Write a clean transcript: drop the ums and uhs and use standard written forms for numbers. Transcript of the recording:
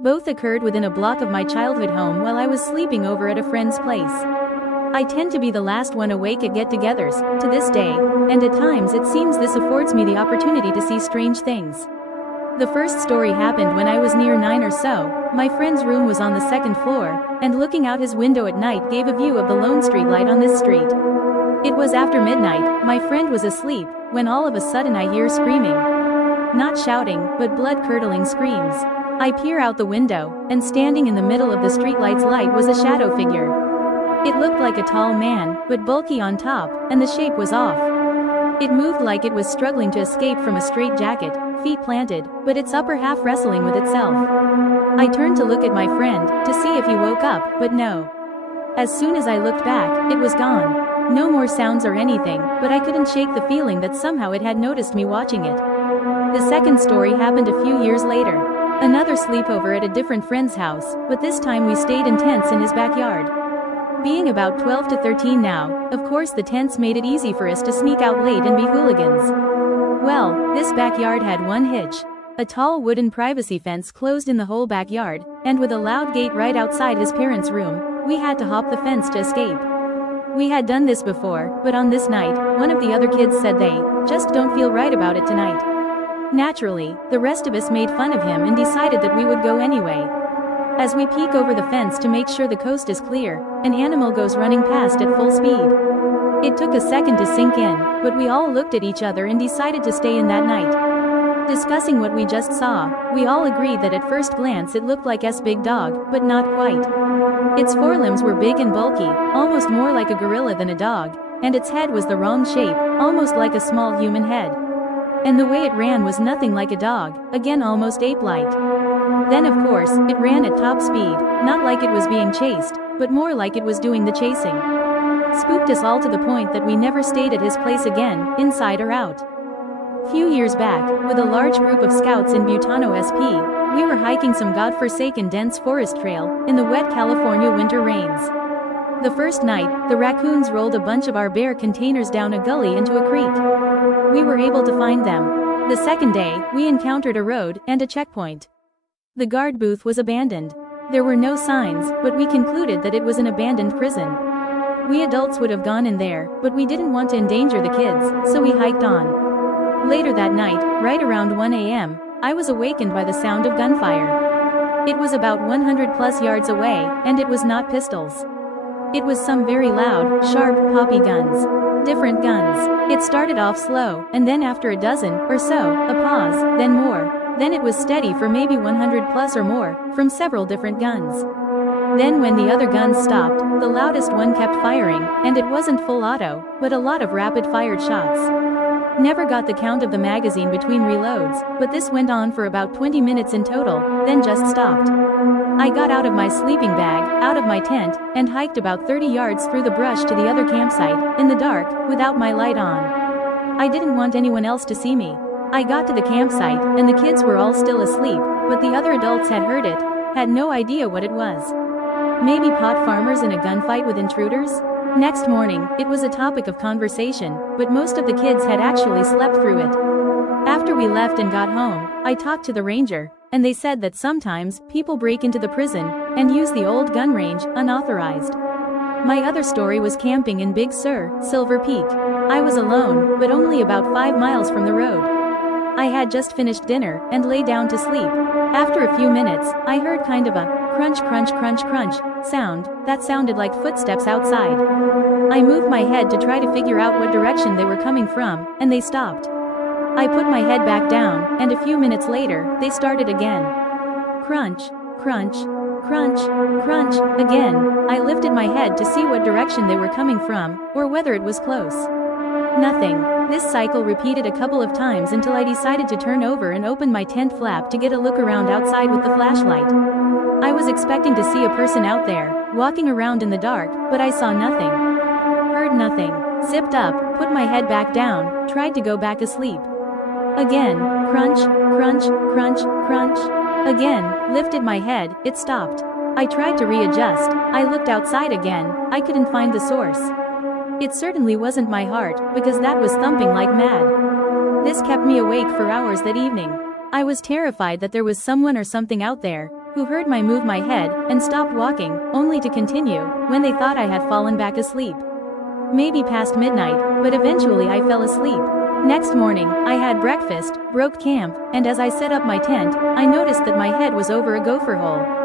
Both occurred within a block of my childhood home while I was sleeping over at a friend's place. I tend to be the last one awake at get-togethers, to this day, and at times it seems this affords me the opportunity to see strange things. The first story happened when I was near 9 or so. My friend's room was on the second floor, and looking out his window at night gave a view of the lone street light on this street. It was after midnight, my friend was asleep, when all of a sudden I hear screaming. Not shouting, but blood-curdling screams. I peer out the window, and standing in the middle of the streetlight's light was a shadow figure. It looked like a tall man, but bulky on top, and the shape was off. It moved like it was struggling to escape from a straitjacket, feet planted, but its upper half wrestling with itself. I turned to look at my friend, to see if he woke up, but no. As soon as I looked back, it was gone. No more sounds or anything, but I couldn't shake the feeling that somehow it had noticed me watching it. The second story happened a few years later. Another sleepover at a different friend's house, but this time we stayed in tents in his backyard. Being about 12 to 13 now, of course the tents made it easy for us to sneak out late and be hooligans. Well, this backyard had one hitch. A tall wooden privacy fence closed in the whole backyard, and with a loud gate right outside his parents' room, we had to hop the fence to escape. We had done this before, but on this night, one of the other kids said they just don't feel right about it tonight. Naturally, the rest of us made fun of him and decided that we would go anyway. As we peek over the fence to make sure the coast is clear, an animal goes running past at full speed. It took a second to sink in, but we all looked at each other and decided to stay in that night. Discussing what we just saw, we all agreed that at first glance it looked like a big dog, but not quite. Its forelimbs were big and bulky, almost more like a gorilla than a dog, and its head was the wrong shape, almost like a small human head. And the way it ran was nothing like a dog, again almost ape-like. Then of course, it ran at top speed, not like it was being chased, but more like it was doing the chasing. Spooked us all to the point that we never stayed at his place again, inside or out. Few years back, with a large group of scouts in Butano SP, we were hiking some godforsaken dense forest trail, in the wet California winter rains. The first night, the raccoons rolled a bunch of our bear containers down a gully into a creek. We were able to find them. The second day, we encountered a road and a checkpoint. The guard booth was abandoned. There were no signs, but we concluded that it was an abandoned prison. We adults would have gone in there, but we didn't want to endanger the kids, so we hiked on. Later that night, right around 1 a.m., I was awakened by the sound of gunfire. It was about 100 plus yards away, and it was not pistols. It was some very loud, sharp, poppy guns. Different guns. It started off slow, and then after a dozen or so, a pause, then more. Then it was steady for maybe 100 plus or more, from several different guns. Then when the other guns stopped, the loudest one kept firing, and it wasn't full auto, but a lot of rapid-fired shots. Never got the count of the magazine between reloads, but this went on for about 20 minutes in total, then just stopped. I got out of my sleeping bag, out of my tent, and hiked about 30 yards through the brush to the other campsite, in the dark, without my light on. I didn't want anyone else to see me. I got to the campsite, and the kids were all still asleep, but the other adults had heard it, had no idea what it was. Maybe pot farmers in a gunfight with intruders? Next morning, it was a topic of conversation, but most of the kids had actually slept through it. After we left and got home, I talked to the ranger, and they said that sometimes people break into the prison and use the old gun range, unauthorized. My other story was camping in Big Sur, Silver Peak. I was alone, but only about 5 miles from the road. I had just finished dinner and lay down to sleep. After a few minutes, I heard kind of a crunch crunch crunch crunch sound that sounded like footsteps outside. I moved my head to try to figure out what direction they were coming from, and they stopped. I put my head back down, and a few minutes later, they started again. Crunch, crunch, crunch, crunch, again. I lifted my head to see what direction they were coming from, or whether it was close. Nothing. This cycle repeated a couple of times until I decided to turn over and open my tent flap to get a look around outside with the flashlight. I was expecting to see a person out there, walking around in the dark, but I saw nothing. Heard nothing. Zipped up, put my head back down, tried to go back asleep. Again, crunch, crunch, crunch, crunch. Again, lifted my head, it stopped. I tried to readjust, I looked outside again, I couldn't find the source. It certainly wasn't my heart, because that was thumping like mad. This kept me awake for hours that evening. I was terrified that there was someone or something out there, who heard my move my head and stopped walking, only to continue, when they thought I had fallen back asleep. Maybe past midnight, but eventually I fell asleep. Next morning, I had breakfast, broke camp, and as I set up my tent, I noticed that my head was over a gopher hole.